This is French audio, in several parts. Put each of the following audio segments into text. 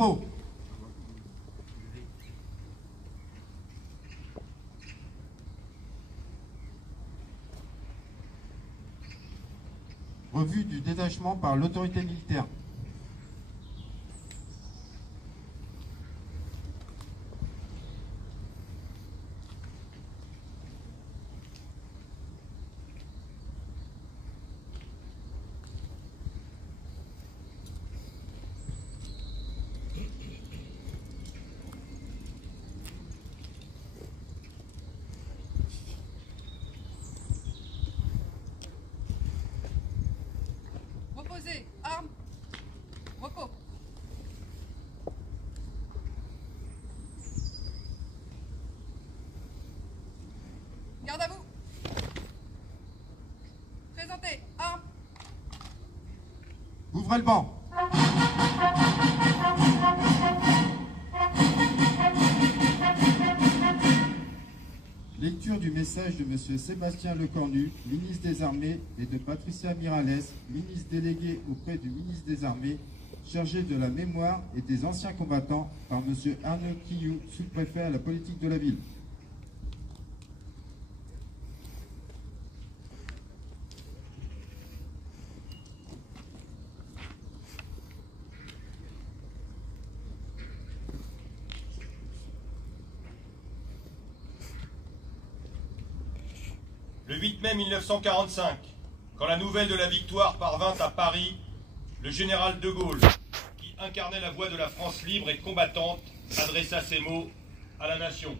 drapeau. Revue du détachement par l'autorité militaire. Reposez, armes, repos. Garde à vous. Présentez, armes. Ouvrez le banc. Lecture du message de M. Sébastien Lecornu, ministre des Armées, et de Patricia Miralles, ministre déléguée auprès du ministre des Armées, chargé de la mémoire et des anciens combattants, par M. Arnaud Quillou, sous-préfet à la politique de la ville. Le 8 mai 1945, quand la nouvelle de la victoire parvint à Paris, le général de Gaulle, qui incarnait la voix de la France libre et combattante, adressa ces mots à la nation.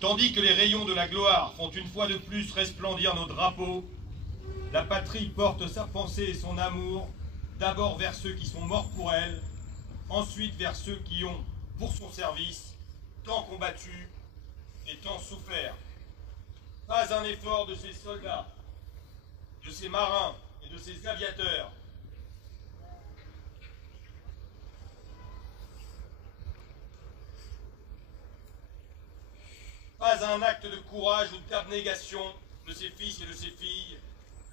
Tandis que les rayons de la gloire font une fois de plus resplendir nos drapeaux, la patrie porte sa pensée et son amour d'abord vers ceux qui sont morts pour elle, ensuite vers ceux qui ont, pour son service, tant combattu et tant souffert. Pas un effort de ces soldats, de ces marins et de ces aviateurs. Pas un acte de courage ou d'abnégation de ces fils et de ces filles,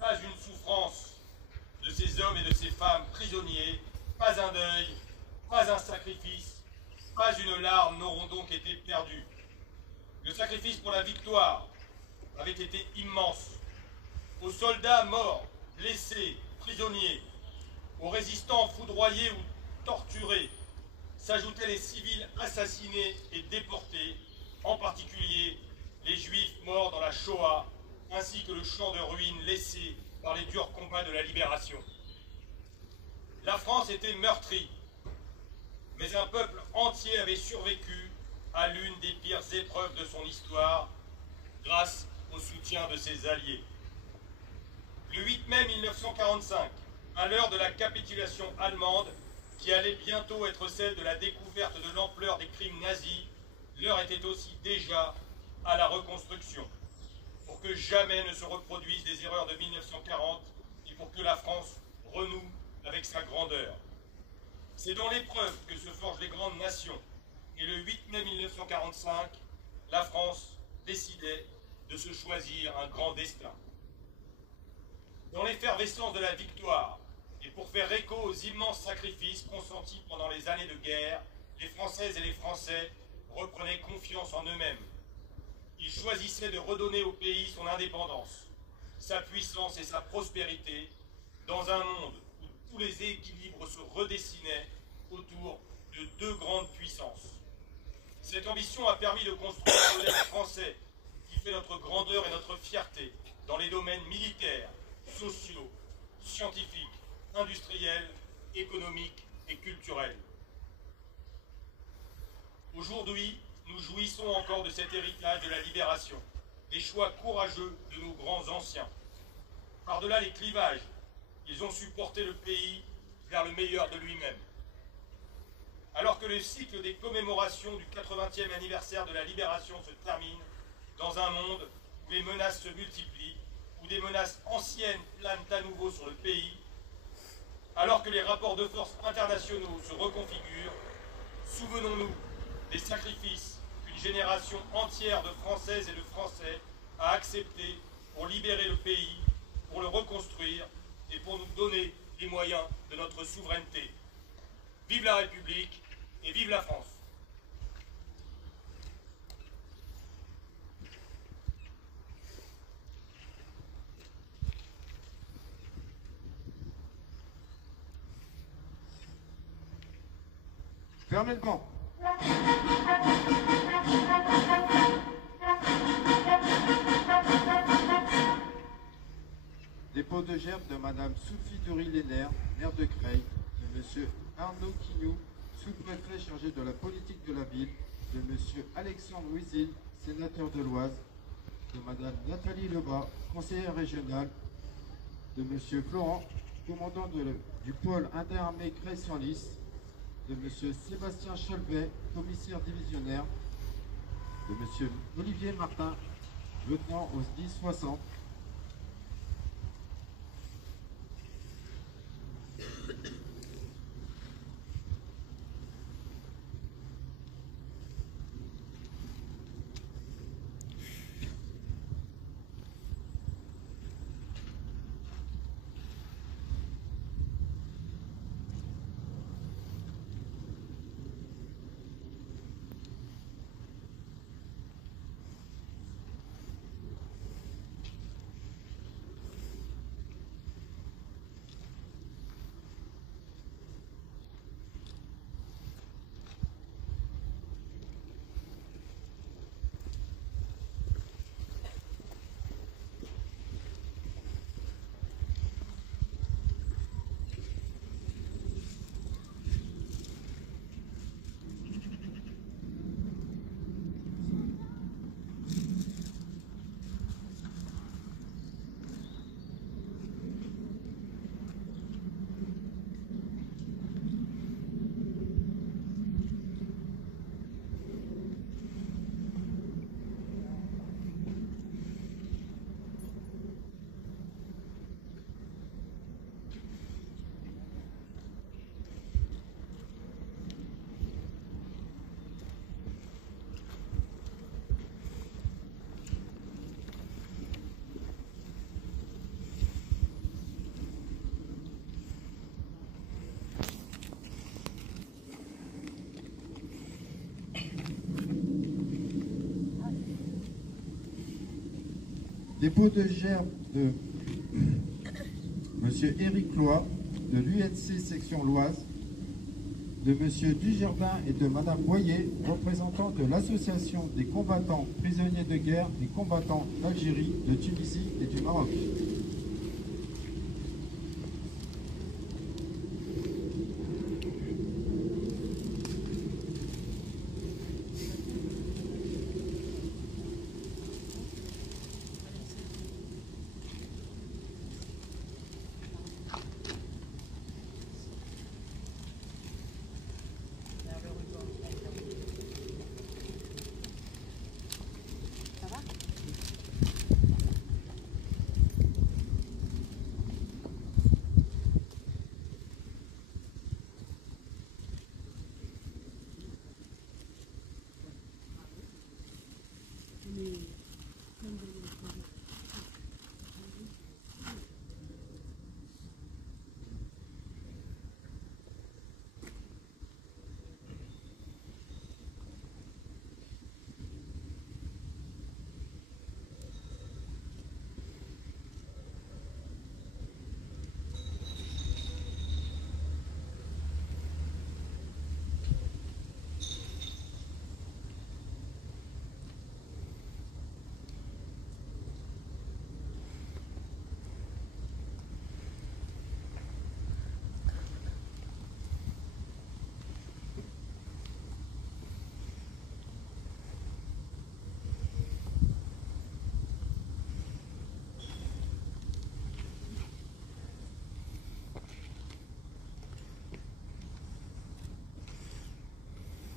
pas une souffrance de ces hommes et de ces femmes prisonniers, pas un deuil, pas un sacrifice, pas une larme n'auront donc été perdues. Le sacrifice pour la victoire avait été immense. Aux soldats morts, blessés, prisonniers, aux résistants foudroyés ou torturés, s'ajoutaient les civils assassinés et déportés, en particulier les Juifs morts dans la Shoah, ainsi que le champ de ruines laissé par les durs combats de la libération. La France était meurtrie, mais un peuple entier avait survécu à l'une des pires épreuves de son histoire, grâce au soutien de ses alliés. Le 8 mai 1945, à l'heure de la capitulation allemande, qui allait bientôt être celle de la découverte de l'ampleur des crimes nazis, l'heure était aussi déjà à la reconstruction, pour que jamais ne se reproduisent des erreurs de 1940 et pour que la France renoue avec sa grandeur. C'est dans l'épreuve que se forgent les grandes nations, et le 8 mai 1945, la France décidait de se choisir un grand destin. Dans l'effervescence de la victoire, et pour faire écho aux immenses sacrifices consentis pendant les années de guerre, les Françaises et les Français reprenaient confiance en eux-mêmes. Ils choisissaient de redonner au pays son indépendance, sa puissance et sa prospérité, dans un monde où tous les équilibres se redessinaient autour de deux grandes puissances. Cette ambition a permis de construire un modèle français qui fait notre grandeur et notre fierté dans les domaines militaires, sociaux, scientifiques, industriels, économiques et culturels. Aujourd'hui, nous jouissons encore de cet héritage de la libération, des choix courageux de nos grands anciens. Par-delà les clivages, ils ont su porter le pays vers le meilleur de lui-même. Alors que le cycle des commémorations du 80e anniversaire de la libération se termine, dans un monde où les menaces se multiplient, où des menaces anciennes planent à nouveau sur le pays, alors que les rapports de force internationaux se reconfigurent, souvenons-nous des sacrifices qu'une génération entière de Françaises et de Français a acceptés pour libérer le pays, pour le reconstruire et pour nous donner les moyens de notre souveraineté. vive la République et vive la France. Fermez le banc. Dépôt de gerbe de Madame Sophie Dury-Lénaire, maire de Creil, de Monsieur Arnaud Quignou, sous-préfet chargé de la politique de la ville, de Monsieur Alexandre Huizil, sénateur de l'Oise, de Madame Nathalie Lebas, conseillère régionale, de Monsieur Florent, commandant du pôle interarmé Creil-Senlis, de Monsieur Sébastien Cholvet, commissaire divisionnaire, de Monsieur Olivier Martin, lieutenant au SDI 60, dépôt de gerbe de Monsieur Éric Loy, de l'UNC section l'Oise, de Monsieur Dujardin et de Madame Boyer, représentants de l'Association des combattants prisonniers de guerre et combattants d'Algérie, de Tunisie et du Maroc.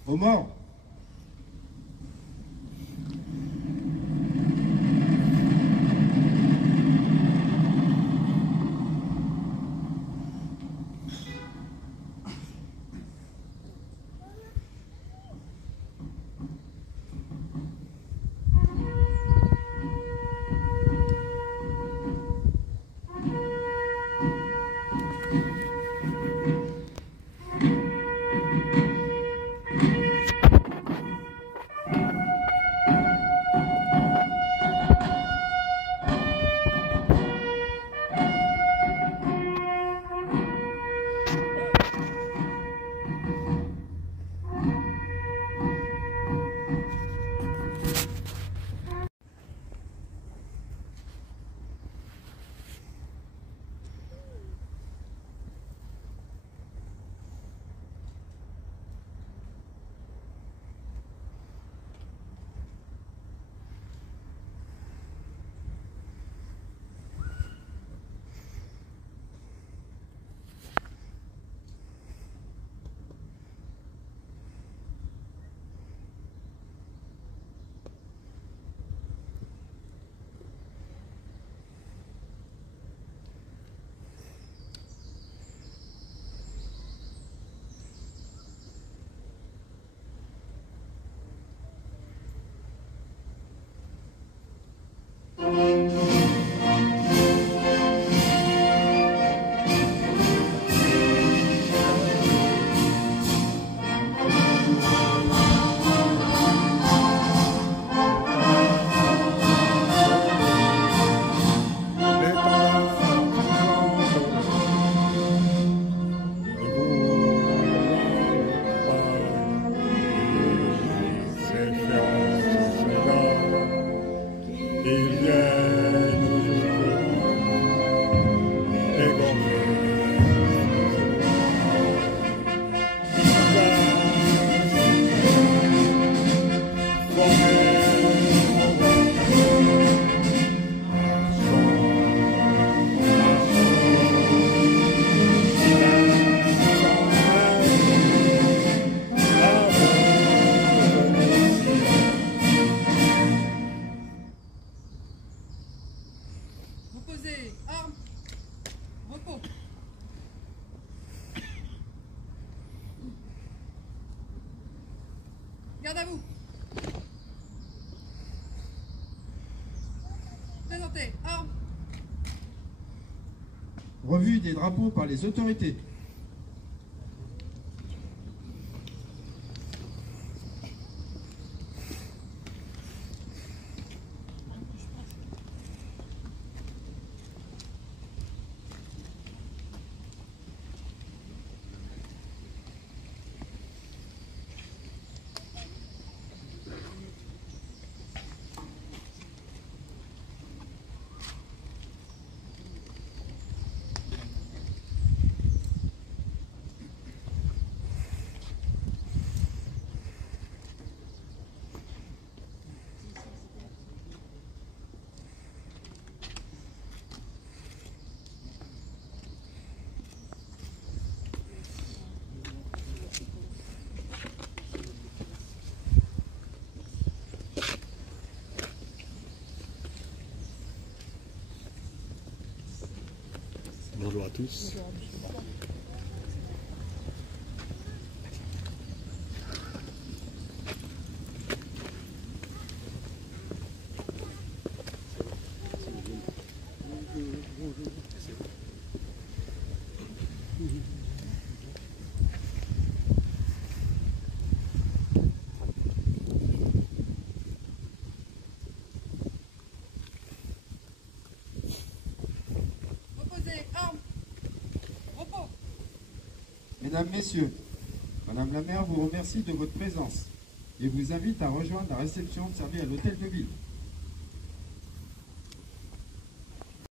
Aux morts. Reposez, armes. Repos. Garde à vous. Présentez, armes. Revue des drapeaux par les autorités. Bonjour à tous. Reposez, armes. Repos. Mesdames, Messieurs, Madame la maire vous remercie de votre présence et vous invite à rejoindre la réception servie à l'hôtel de ville.